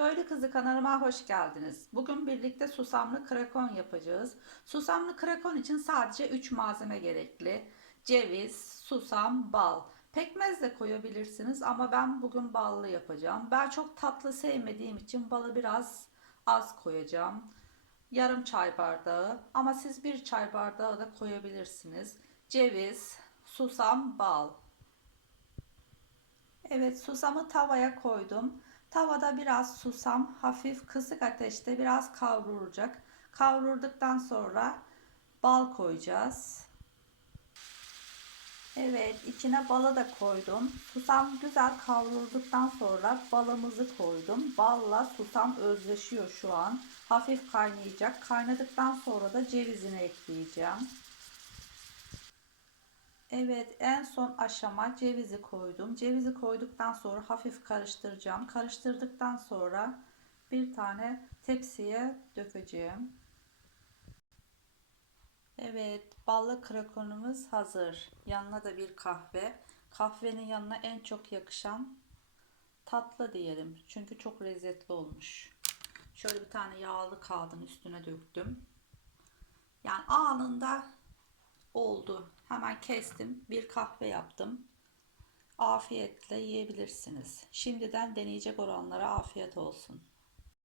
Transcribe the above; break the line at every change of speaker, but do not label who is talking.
Köylü Kızı kanalıma hoş geldiniz. Bugün birlikte susamlı krakon yapacağız. Susamlı krakon için sadece 3 malzeme gerekli. Ceviz, susam, bal. Pekmez de koyabilirsiniz ama ben bugün ballı yapacağım. Ben çok tatlı sevmediğim için balı biraz az koyacağım. Yarım çay bardağı ama siz bir çay bardağı da koyabilirsiniz. Ceviz, susam, bal. Evet susamı tavaya koydum. Tavada biraz susam hafif kısık ateşte biraz kavrulacak. Kavrurduktan sonra bal koyacağız. Evet içine balı da koydum. Susam güzel kavrulduktan sonra balımızı koydum. Balla susam özleşiyor şu an. Hafif kaynayacak. Kaynadıktan sonra da cevizini ekleyeceğim. Evet en son aşama cevizi koydum. Cevizi koyduktan sonra hafif karıştıracağım. Karıştırdıktan sonra bir tane tepsiye dökeceğim. Evet ballı krakonumuz hazır. Yanına da bir kahve. Kahvenin yanına en çok yakışan tatlı diyelim. Çünkü çok lezzetli olmuş. Şöyle bir tane yağlı kağıdın üstüne döktüm. Yani anında oldu. Hemen kestim. Bir kahve yaptım. Afiyetle yiyebilirsiniz. Şimdiden deneyecek olanlara afiyet olsun.